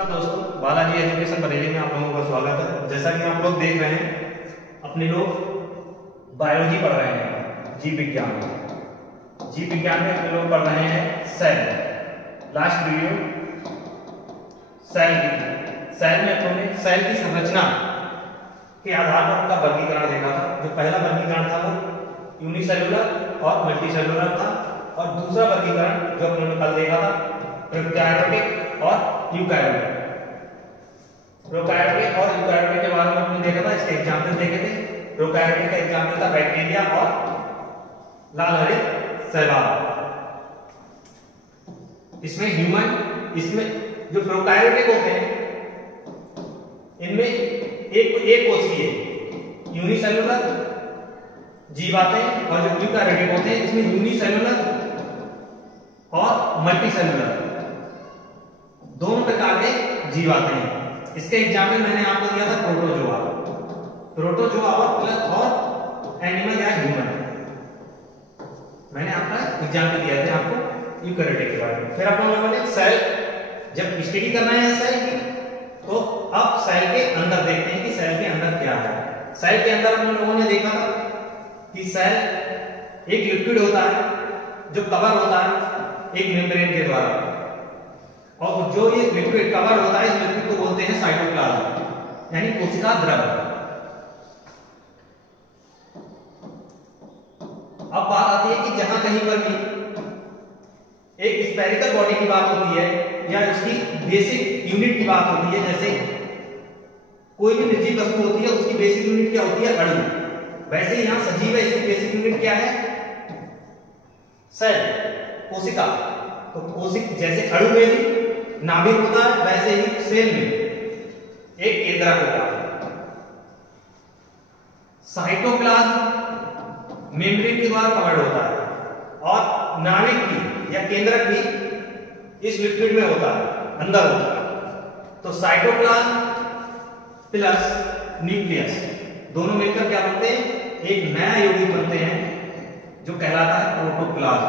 दोस्तों, बालाजी एजुकेशन बरेली में आप लोगों का स्वागत है। जैसा कि आप लोग देख रहे हैं, अपने लोग बायोलॉजी पढ़ रहे हैं, जीव विज्ञान में अपने लोग पढ़ रहे हैं सेल। लास्ट वीडियो सेल में अपने सेल की संरचना के आधार पर उनका वर्गीकरण देखा था। जो पहला वर्गीकरण था वो यूनिसेलुलर और मल्टीसेलुलर था, और दूसरा वर्गीकरण जो अपने कल देखा था प्रोकैरियोटिक और यूकैरियोटिक। प्रोकैरियोटिक और यूकैरियोटिक के बारे में हमने देखा था, इसके एग्जांपल देखे थे। प्रोकैरियोटिक का एग्जांपल था बैक्टीरिया और लाल हरित शैवाल। इसमें जो प्रोकैरियोटिक होते हैं इनमें एक कोशिकीय यूनिसेलुलर जीव आते हैं, और जो यूकैरियोटिक होते हैं इसमें यूनिसेलुलर और मल्टीसेलुलर दोनों प्रकार के जीव आते हैं। इसके एग्जाम्पल मैंने आपको दिया था प्रोटोजोआ और एनिमल या ह्यूमन। मैंने आपका एग्जाम्पल दिया था आपको यूकैरियोटिक के बारे में। फिर आप लोगों ने सेल जब स्टडी करना है सेल की, तो अब सेल के अंदर देखते हैं कि सेल के अंदर क्या है। सेल के अंदर हम लोगों ने देखा था कि सेल एक लिक्विड होता है जो कवर होता है एक मेम्ब्रेन के द्वारा, और जो ये लिक्विड कवर होता है इस लिक्विड को बोलते हैं साइटोप्लाज्म यानी कोशिका द्रव। अब बात आती है कि जहां कहीं पर भी एक स्फेरिकल बॉडी की बात होती है या उसकी बेसिक यूनिट की बात होती है, जैसे कोई भी निर्जीव वस्तु होती है उसकी बेसिक यूनिट क्या होती है? अणु। वैसे ही यहां सजीव है, इसकी बेसिक यूनिट क्या है? सेल, कोशिका। तो कोशिका जैसे अणु में भी नाभिक होता है, वैसे ही सेल में एक केंद्रक होता है। साइटोप्लाज्म मेम्ब्रेन के द्वारा कवर्ड होता है, और नाभिक भी या केंद्रक भी इस लिक्विड में होता है, अंदर होता है। तो साइटोप्लाज्म प्लस न्यूक्लियस दोनों मिलकर क्या बनते हैं? एक नया यौगिक बनते हैं जो कहलाता है प्रोटोप्लाज्म।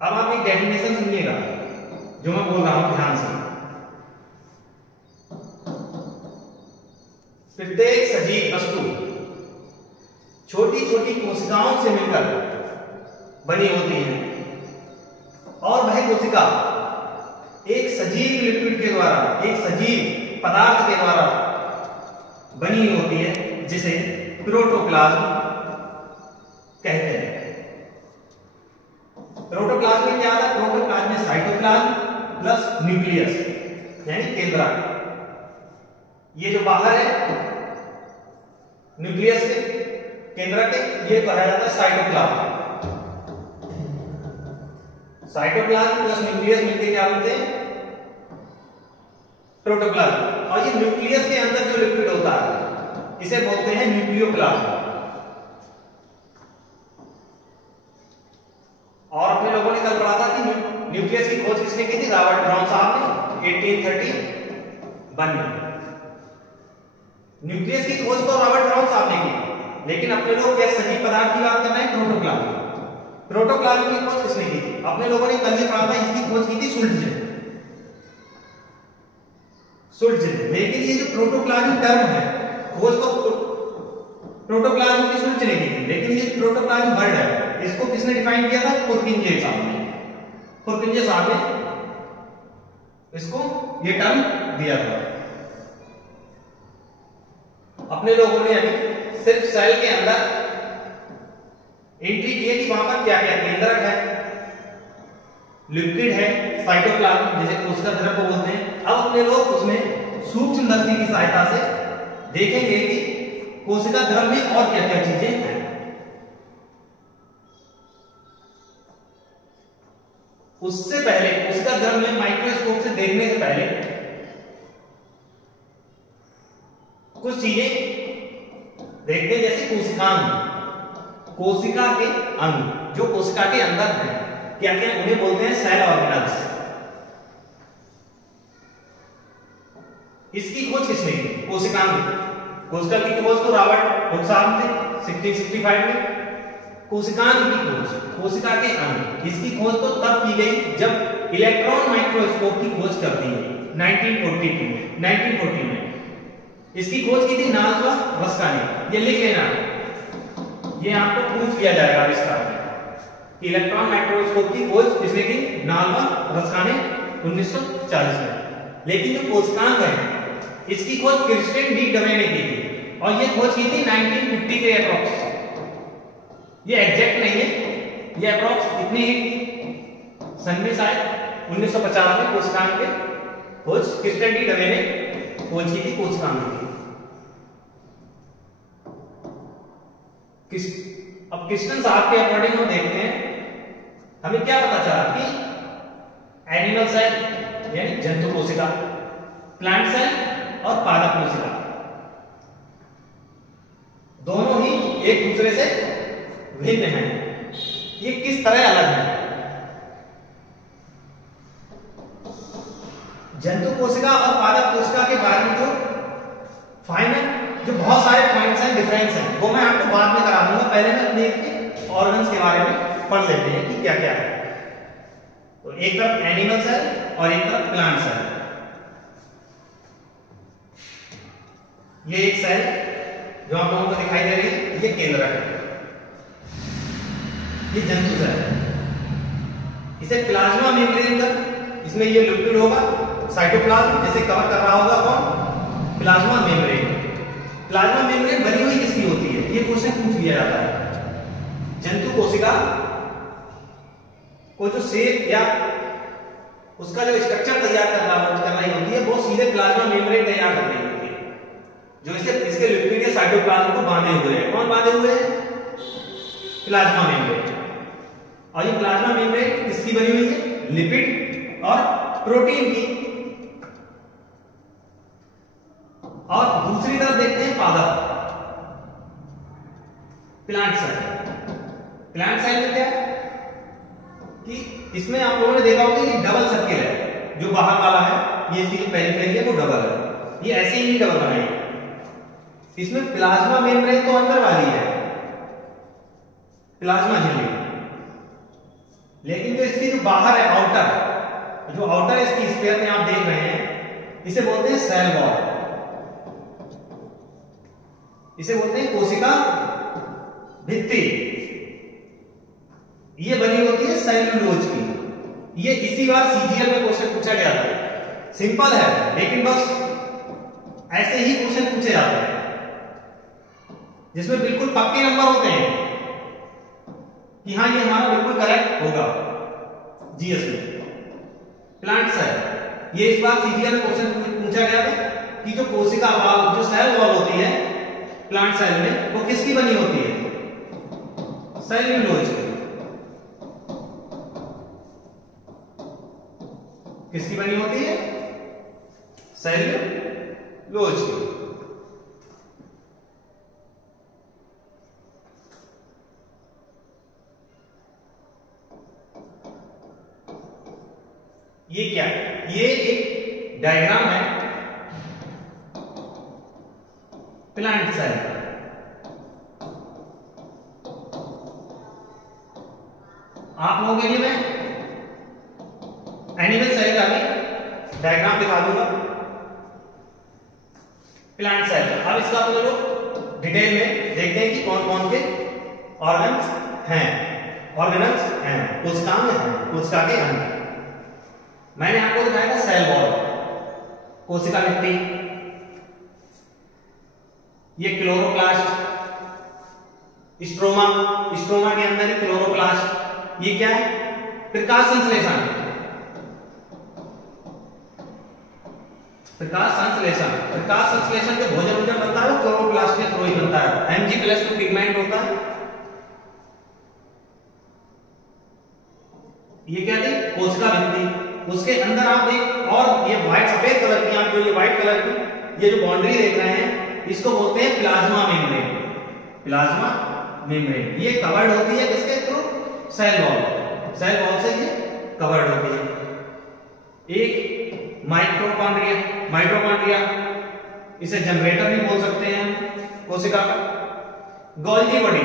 अब आप एक डेफिनेशन सुनिएगा जो मैं बोल रहा हूं ध्यान से। प्रत्येक सजीव वस्तु छोटी छोटी कोशिकाओं से मिलकर बनी होती है, और वह कोशिका एक सजीव लिक्विड के द्वारा, एक सजीव पदार्थ के द्वारा बनी होती है, जिसे प्रोटोप्लाज्म कहते हैं। प्रोटोप्लाज्म में क्या आता है? प्रोटोप्लाज्म में साइटोप्लाज्म प्लस न्यूक्लियस यानी केंद्रक। ये जो बाहर है न्यूक्लियस के, केंद्रक के, ये कहा जाता है साइटोप्लाज्म। साइटोप्लाज्म प्लस न्यूक्लियस मिलकर क्या बनते हैं? प्रोटोप्लाज्म। और ये न्यूक्लियस के अंदर जो लिक्विड होता है इसे बोलते हैं न्यूक्लियोप्लाज्म। और अपने लोगों ने कल पढ़ा था कि न्यूक्लियस की खोज किसने की थी? रॉबर्ट ब्राउन साहब ने 1831 में। न्यूक्लियस की खोज तो रॉबर्ट ब्राउन साहब ने की, लेकिन अपने लोग क्या सजीव पदार्थ की बात कर रहे हैं? प्रोटोप्लाज्म। प्रोटोप्लाज्म की खोज किसने की थी? अपने लोगों ने कल ये पढ़ा था, इसकी खोज की थी शुल्टजे। लेकिन ये जो प्रोटोप्लाज्म टर्म है, खोज तो प्रोटोप्लाज्म की शुल्टजे ने की थी, लेकिन ये प्रोटोप्लाज्म वर्ड है इसको किसने डिफाइन किया था? पुरकिंजे साहब ने इसको ये टर्म दिया था। अपने लोगों ने अभी सिर्फ सेल के अंदर एंट्री की है कि वहां पर क्या क्या केंद्रक है, लिक्विड है, साइटोप्लाज्म जिसे कोशिका द्रव को बोलते हैं। अब अपने लोग उसमें सूक्ष्मदर्शी की सहायता से देखेंगे कि कोशिका द्रव में और क्या क्या चीजें हैं। उससे पहले कोशिका द्रव में माइक्रोस्कोप से देखने से पहले कुछ चीजें देखते हैं, जैसे कोशिका के अंग जो कोशिका के अंदर हैं, क्या क्या उन्हें बोलते हैं? Cell organelles. इसकी खोज किसने की? कोशिका की खोज तो रॉबर्ट हुक साहब थे 1665 में। कोशिकांग की खोज, कोशिका के अंग, इसकी खोज तो तब की गई जब इलेक्ट्रॉन माइक्रोस्कोप की खोज कर दी है 1940 में। इसकी खोज की थी नाल्वा रस्का ने। ये लिख लेना, ये आपको पूछ लिया जाएगा इसका। इलेक्ट्रॉन माइक्रोस्कोप की खोज किसने की? नाल्वा रस्का ने 1940 में। लेकिन जो कोशिकांग है इसकी खोज क्रिस्टियन डी डवे ने की थी और ये खोज की थी 1950 के अप्रॉक्स। ये एग्जैक्ट नहीं है, ये अप्रॉक्स इतनी ही सन में शायद 1950 में कोशिकांग के खोज क्रिस्टियन डी डवे ने खोज की थी कोशिकांग की। अब क्रिस्टन साहब के अकॉर्डिंग हम देखते हैं, हमें क्या पता चला कि एनिमल सेल यानी जंतु कोशिका, प्लांट सेल और पादप कोशिका दोनों ही एक दूसरे से भिन्न हैं। ये किस तरह अलग है? जंतु कोशिका और पादप कोशिका के बारे में जो फाइनल जो बहुत सारे पॉइंट्स हैं, डिफरेंस हैं, वो मैं आपको बाद में करा दूंगा। पहले मैं अपने ऑर्गन्स के बारे में पढ़ लेते हैं कि क्या क्या है। तो एक तरफ एनिमल सेल और एक तरफ प्लांट सेल। ये एक सेल जो आप लोगों को दिखाई दे रही है, ये केंद्रक है। ये जंतु सेल है, इसे प्लाज्मा मेम्ब्रेन का, इसमें ये लिक्विड होगा, साइटोप्लाज्म जिसे कवर कर रहा होगा कौन? Plasma membrane. प्लाज्मा मेम्ब्रेन बनी हुई किसकी होती है? ये क्वेश्चन पूछ लिया जाता है। जंतु कोशिका को जो शेप या उसका जो स्ट्रक्चर तैयार कर रही होती है वो सीधे प्लाज्मा मेम्ब्रेन तैयार कर रही होती है, जो इसे इसके लिक्विड या साइटोप्लाज्म को बांधे हुए है। कौन बांधे हुए है? Plasma membrane. और ये प्लाज्मा मेम्ब्रेन किसकी बनी हुई है? लिपिड और प्रोटीन की। और दूसरी तरफ देखते हैं पादप, प्लांट सेल। प्लांट सेल में क्या है कि इसमें आप लोगों ने देखा होगा कि डबल सर्किल है, जो बाहर वाला है ये इसकी जो पेरिफेरी है वो डबल है, ये ऐसे ही नहीं डबल बनाई। इसमें प्लाज्मा मेम्ब्रेन तो अंदर वाली है, प्लाज्मा झिल्ली, लेकिन जो इसकी जो बाहर है आउटर, जो आउटर इसकी स्फीयर में आप देख रहे हैं, इसे बोलते हैं सेल वॉल। इसे बोलते हैं कोशिका भित्ति। ये बनी होती है सेल्यूलोज की। ये इसी बार सीजीएल में क्वेश्चन पूछा गया था। सिंपल है लेकिन बस ऐसे ही क्वेश्चन पूछे जाते हैं जिसमें बिल्कुल पक्के नंबर होते हैं कि हाँ ये हमारा बिल्कुल करेक्ट होगा जीएस में। प्लांट सेल, ये इस बार सीजीएल में क्वेश्चन पूछा गया था कि जो कोशिका वॉल, जो सेल वॉल होती है प्लांट सेल में, वो किसकी बनी होती है? सेल्यूलोज की। किसकी बनी होती है? सेल्यूलोज की। ये क्या है? ये एक डायग्राम है प्लांट सेल। आप लोगों के लिए मैं एनिमल सेल का भी डायग्राम दिखा दूंगा। प्लांट सेल, अब इसका हम लोग डिटेल में देखते हैं कि कौन कौन के ऑर्गन्स हैं, कोशिकांग हैं, कोशिका के अंग। मैंने आपको दिखाया था सेल वॉल, कोशिका भित्ति, ये क्लोरोप्लास्ट, स्ट्रोमा, स्ट्रोमा के अंदर ही क्लोरोप्लास्ट। ये क्या है? प्रकाश संश्लेषण। प्रकाश संश्लेषण, प्रकाश संश्लेषण जो भोजन बनता है वो क्लोरोप्लास्ट के थ्रू ही बनता है। Mg+ पिगमेंट होता है। ये क्या थी? कोशिका भित्ति। उसके अंदर आप एक और ये व्हाइट सफेद कलर की, आप जो ये व्हाइट कलर की ये जो बाउंड्री देख रहे हैं इसको बोलते हैं प्लाज्मा मेम्ब्रेन। प्लाज्मा मेम्ब्रेन ये कवर्ड होती है किसके through? Cell wall. Cell wall से ये कवर्ड होती है। एक माइटोकॉन्ड्रिया, माइटोकॉन्ड्रिया इसे जनरेटर भी बोल सकते हैं कोशिका का। गोल्गी बॉडी,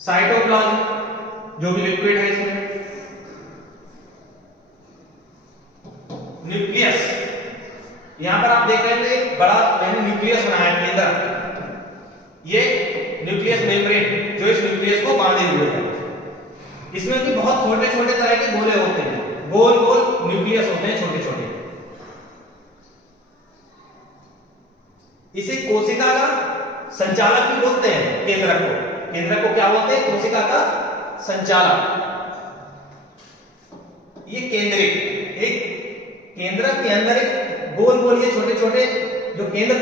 साइटोप्लाज्म जो भी लिक्विड है इसमें, न्यूक्लियस। यहां पर आप देख रहे हैं एक बड़ा मैंने न्यूक्लियस बनाया केंद्र, ये न्यूक्लियस मेम्ब्रेन जो इस न्यूक्लियस को बांधे हुए है। इसमें भी बहुत छोटे छोटे तरह के गोले होते हैं, गोल गोल न्यूक्लियस होते हैं छोटे छोटे। इसे कोशिका का संचालक भी बोलते हैं। केंद्रक को क्या बोलते हैं? कोशिका का संचालक। ये केंद्रक के अंदर एक गोल गोल ये छोटे छोटे जो केंद्र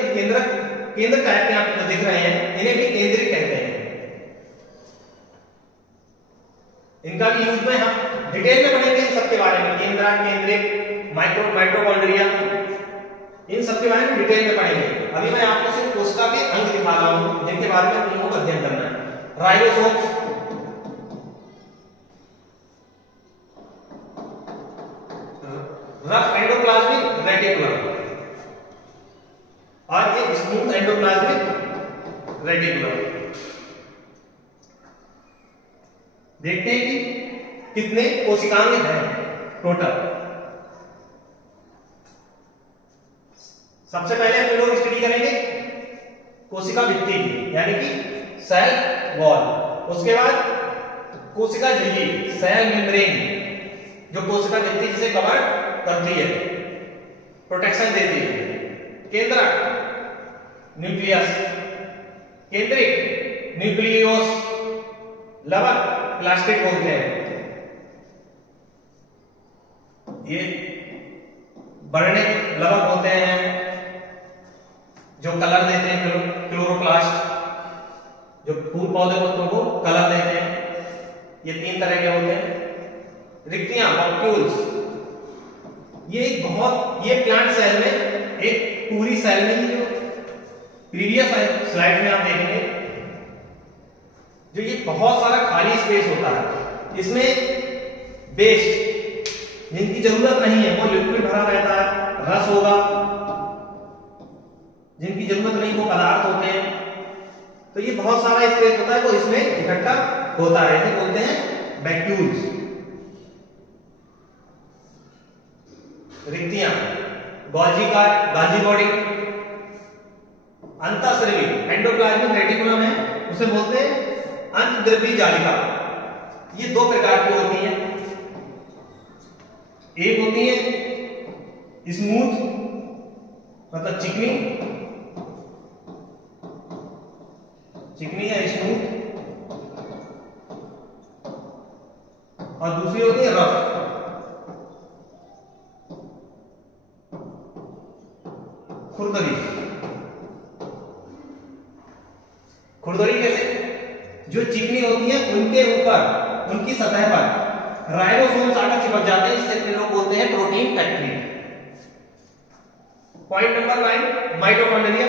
टाइप के आपको दिख रहे हैं, इन्हें भी केंद्रिक कहते हैं। इनका भी यूज में हम डिटेल में पढ़ेंगे इन सब के बारे में, केंद्रिक, माइटोकॉन्ड्रिया, इन सब के बारे में डिटेल में पढ़ेंगे। अभी मैं आपको सिर्फ कोशिका के अंग दिखा रहा हूं जिनके बारे में तुम लोगों को अध्ययन करना है। राइबोसोम्स, रफ एंडोप्लाज्मिक रेटिकुलम और ये स्मूथ एंडोप्लाज्मिक रेटिकुलम। देखते हैं कि कितने कोशिकांग हैं टोटल। सबसे पहले हम लोग स्टडी करेंगे कोशिका भित्ति की, यानी कि सेल वॉल। उसके बाद कोशिका झिल्ली, सेल मेम्ब्रेन, जो कोशिका भित्ति जिसे कवर करती है, प्रोटेक्शन देती है। केंद्रक, न्यूक्लियस, केंद्रिक, न्यूक्लियोस, लवक, प्लास्टिक बोलते हैं। ये वर्णिक लवक होते हैं जो कलर देते हैं, क्लोरोप्लास्ट, जो फूल पौधे पत्तों को कलर देते हैं। ये 3 तरह के होते हैं। रिक्तियां, वॉक्यूल्स, ये प्लांट सेल में एक पूरी सेल में ही, जो प्रीवियस स्लाइड में आप देखेंगे, जो ये बहुत सारा खाली स्पेस होता है, इसमें वेस्ट जिनकी जरूरत नहीं है वो लिक्विड भरा रहता है, रस होगा, जिनकी जरूरत नहीं वो पदार्थ होते हैं। तो ये बहुत सारा स्पेस होता है वो इसमें इकट्ठा होता है, इसे बोलते हैं वैक्यूल्स। रिक्तियां, गॉल्जी बॉडी, अंतःस्रावी एंडोप्लाज्मिक रेटिकुलम है, उसे बोलते हैं अंतर्द्रव्यी जालिका। ये 2 प्रकार की होती है। एक होती है स्मूथ, मतलब चिकनी या स्मूथ, और दूसरी होती है रफ। खुरदरी कैसे? जो चिकनी होती है उनके ऊपर, उनकी सतह पर राइबोसोम्स आकर चिपक जाते हैं, जिसे लोग बोलते हैं protein factory. Point number 9, mitochondria.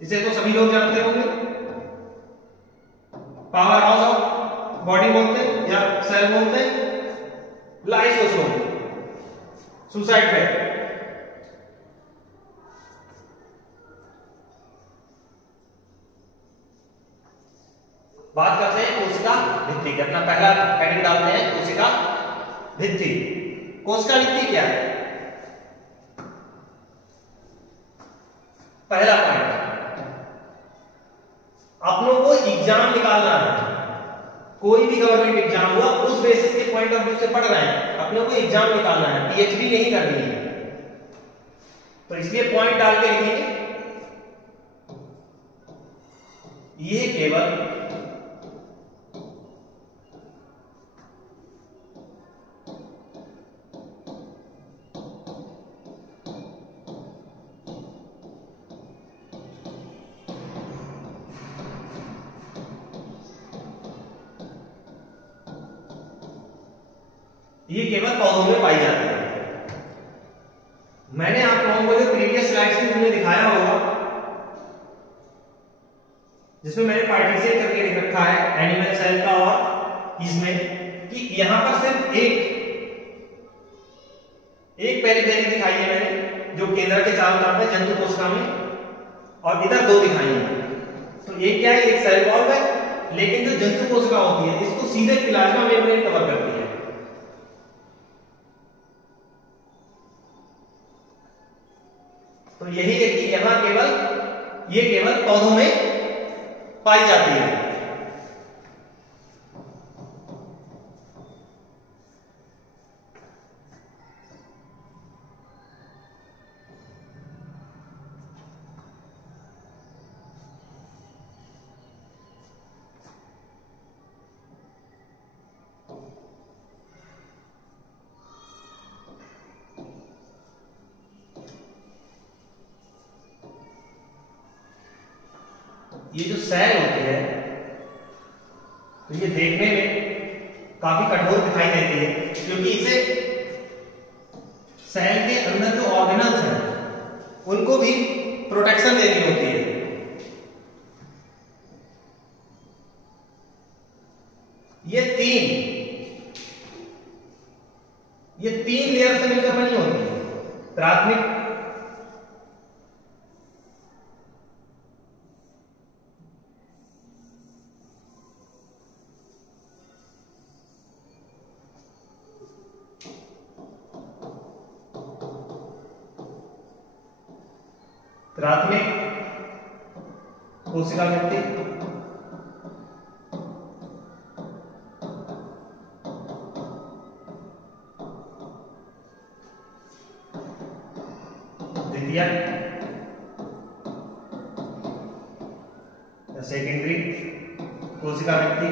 इसे तो सभी लोग जानते होंगे, पावर हाउस ऑफ बॉडी बोलते हैं या सेल बोलते हैं। Lysosome, suicide pad. बात करते हैं कोशिका भित्ति की। अपना पहला हेडिंग डालते हैं कोशिका भित्ति। कोशिका भित्ति क्या है? पहला पॉइंट, अपनों को एग्जाम निकालना है। कोई भी गवर्नमेंट एग्जाम हुआ, उस बेसिस के पॉइंट ऑफ व्यू से पढ़ रहे हैं, अपनों को एग्जाम निकालना है, पीएचडी नहीं करनी है। तो इसलिए पॉइंट डाल के लिखिए, ये केवल पौधों में पाई जाती है। मैंने आप लोगों को जो प्रीवियस स्लाइड्स में तुमने दिखाया होगा, जिसमें मैंने पार्टीशन करके लिख रखा है एनिमल सेल का, और इसमें कि यहां पर सिर्फ एक पेरिफेरी दिखाई है मैंने, जो केंद्र के चारों तरफ है जंतु कोशिका में, और इधर 2 दिखाई है। तो ये क्या है? एक सेल वॉल है, लेकिन जो जंतु कोशिका होती है इसको सीधे प्लाज्मा मेम्ब्रेन कवर करती है। तो यही है कि यहां ये केवल पौधों में पाई जाती है। ये जो सेल होती है तो ये देखने में काफी कठोर दिखाई देती है, क्योंकि इसे सेल के अंदर जो ऑर्गेनल्स हैं उनको भी प्रोटेक्शन देनी होती है। ये तीन लेयर से मिलकर बनी होती है। प्राथमिक, कोशिका भित्ति, द्वितीय सेकेंडरी कोशिका भित्ति,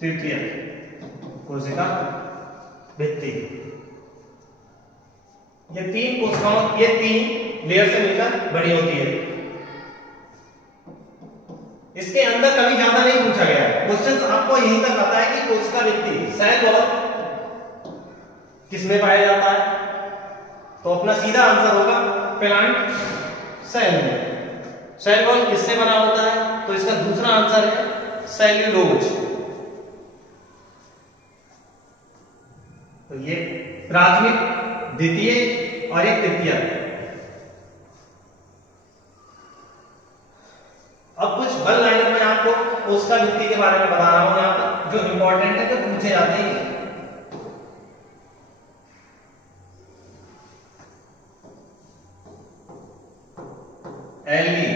तृतीय कोशिका भित्ति। ये तीन लेयर से मिलकर बनी होती है। इसके अंदर कभी ज्यादा नहीं पूछा गया है। क्वेश्चन आपको यहीं तक आता है कि कोशिका भित्ति सेल वॉल किसमें पाया जाता है, तो अपना सीधा आंसर होगा प्लांट सेल में। सेल वॉल किससे बना होता है, तो इसका दूसरा आंसर है सेल्यूलोज। तो ये प्राथमिक, द्वितीय और एक तृतीय। अब कुछ वन लाइनर में आपको कोशिका भित्ति के बारे में बता रहा हूं, यहाँ पर जो इंपॉर्टेंट है, जो पूछे जाते हैं। एल्गी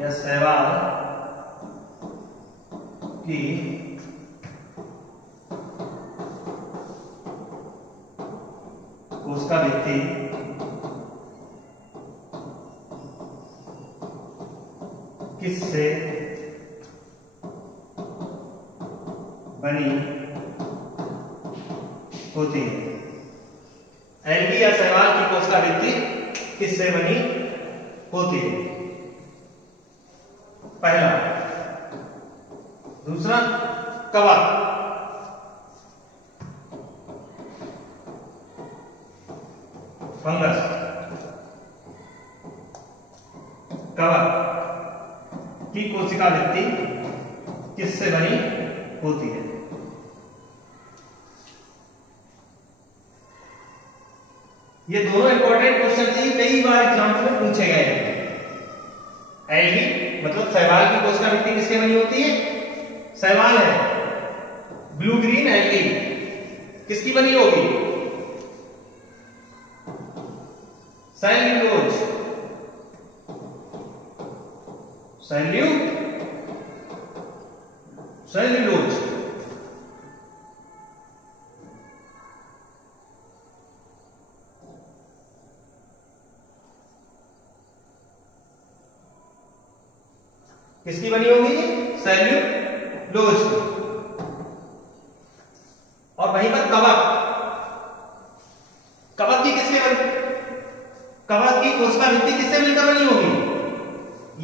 या शैवाल की कोशिका भित्ति किससे बनी होती है। एल्गी या शैवाल की कोशिका भित्ति किससे बनी होती है, पहला। दूसरा, कवक, फंगस, कवक की कोशिका भित्ति किससे बनी होती है। ये दोनों इंपॉर्टेंट क्वेश्चन ही कई बार एग्जाम में पूछे गए हैं। एल्गी मतलब शैवाल की कोशिका भित्ति किससे बनी होती है, शैवाल है। ब्लू ग्रीन एल्गी किसकी बनी होगी, सेल्यूलोज। सेल्यूलोज किसकी बनी होगी, सेल्यूलोज। और वहीं पर कवक, कवक की किससे बनी, कवक की कोशिका भित्ति किससे मिलकर बनी होगी।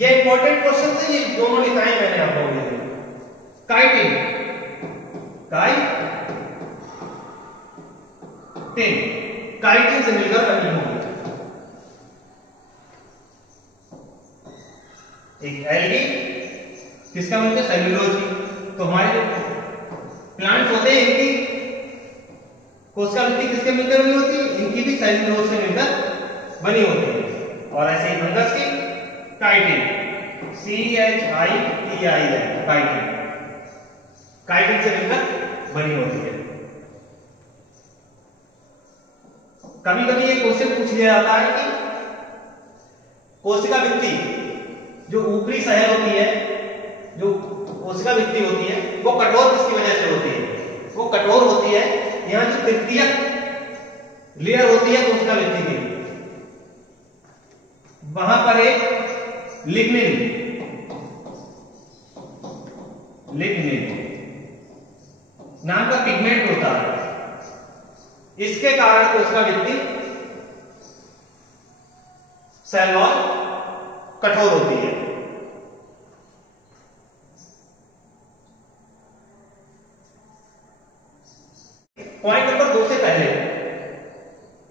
ये इंपॉर्टेंट क्वेश्चन है, ये दोनों लिखाए मैंने आप लोगों के लिए। काइटिन, काइटिन से मिलकर बनी होगी। एक एल्गी किसका मिलकर, सेल्यूलोज की। तो हमारे प्लांट्स होते हैं, इनकी कोशिका भित्ति किसके मिलकर बनी होती है, इनकी भी सेल्यूलोज से मिलकर बनी होती है। और ऐसे ही फंगस की काइटिन। CHITIN, chitin. काइटिन से मिलकर बनी होती है। कभी कभी ये क्वेश्चन पूछ लिया जाता है कि कोशिका भित्ति जो ऊपरी सतह होती है, जो कोशिका भित्ति होती है, वो कठोर किसकी वजह से होती है? वो कठोर होती है यहां जो तृतीयक लेयर होती है कोशिका भित्ति की, वहां पर एक लिग्निन नाम का पिगमेंट होता है। इसके कारण कोशिका भित्ति सेल वॉल कठोर होती है। पॉइंट नंबर 2 से पहले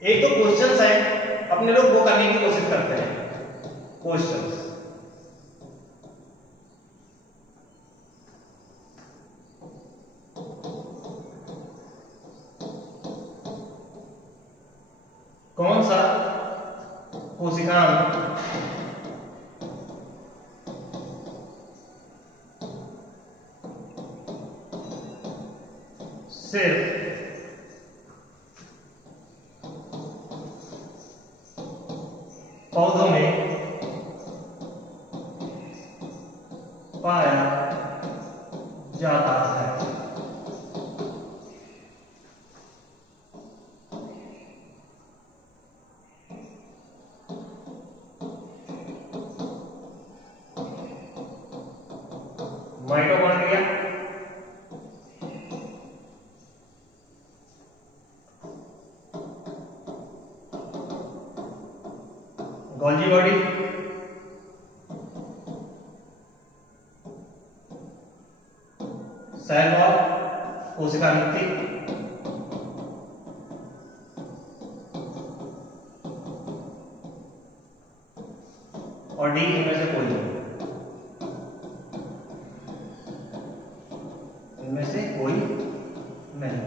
एक तो क्वेश्चंस है, अपने लोग वो करने की कोशिश करते हैं। क्वेश्चंस कौन सा कोशिकांग सिर्फ पौधों में पाया जाता है? Mitochondria, Golgi body, cell wall, कोशिका भित्ति, और डी इनमें से कोई नहीं। इनमें से कोई नहीं।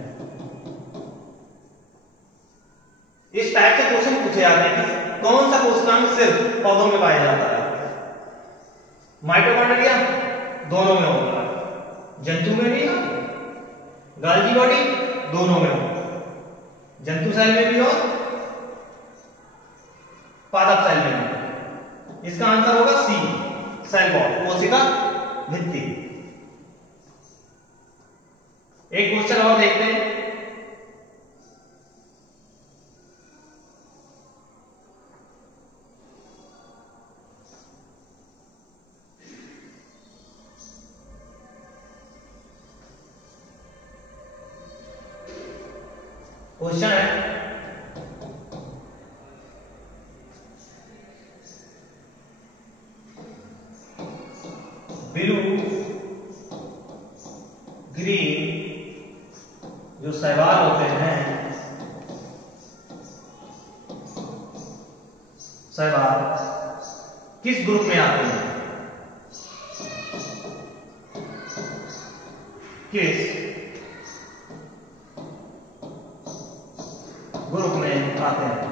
इस टाइप के क्वेश्चन पूछे जाते हैं कि कौन सा कोशिकांग सिर्फ पौधों में पाया जाता है? माइटोकॉन्ड्रिया दोनों में होगा, जंतु में भी, गोल्जी बॉडी दोनों में होगा, जंतु सेल में भी और पादप सेल में भी। इसका आंसर होगा सी, सेल वॉल, कोशिका भित्ति। एक क्वेश्चन और देखते हैं। क्वेश्चन है ब्लू ग्रीन जो शैवाल होते हैं, शैवाल किस ग्रुप में आते हैं? किस ग्रुप में आते हैं?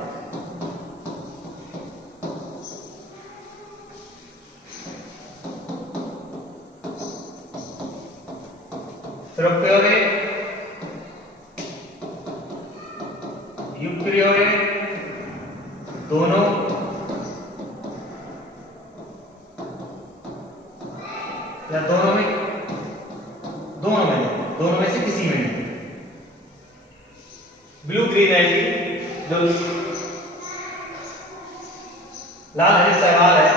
प्रोकैरियोट, यूकैरियोट, दोनों, या दोनों में से किसी में नहीं। ब्लू ग्रीन एल्गी जो लाल हरे शैवाल है,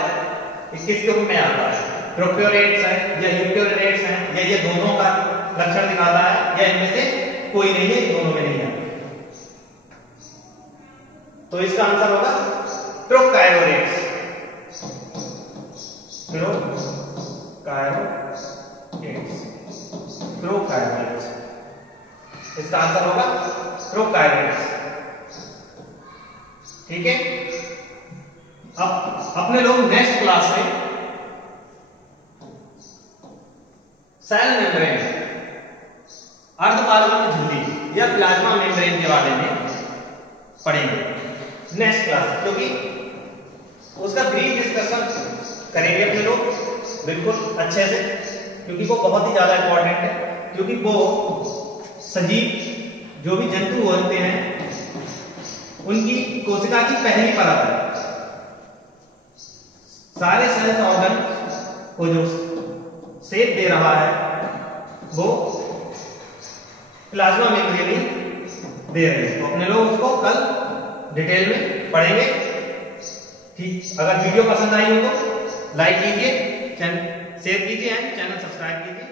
किस ग्रुप में आता है? प्रोकैरियोट्स है या यूकैरियोट्स है, या ये दोनों का लक्षण दिखाता है, या इनमें से कोई नहीं है, दोनों में नहीं है? तो इसका आंसर होगा प्रोकैरियोट्स। प्रोकैरियोट्स, इसका आंसर होगा प्रोकैरियोट्स। ठीक है, अब अपने लोग नेक्स्ट क्लास में सेल मेम्ब्रेन, अर्धपारगम्य झिल्ली या प्लाज्मा मेम्ब्रेन के बारे में पढ़ेंगे नेक्स्ट क्लास, क्योंकि उसका ब्रीफ डिस्कशन करेंगे अपने लोग। बिल्कुल अच्छे से, क्योंकि वो बहुत ही ज्यादा इंपॉर्टेंट है, क्योंकि वो सजीव जो भी जंतु होते हैं उनकी कोशिका की पहली परत है। सारे सेल्स ऑर्गन को जो शेप दे रहा है वो प्लाज्मा मेम्ब्रेन दे रहे हैं। तो अपने लोग उसको कल डिटेल में पढ़ेंगे। ठीक, अगर वीडियो पसंद आई हो तो लाइक कीजिए, शेयर कीजिए एंड चैनल सब्सक्राइब कीजिए।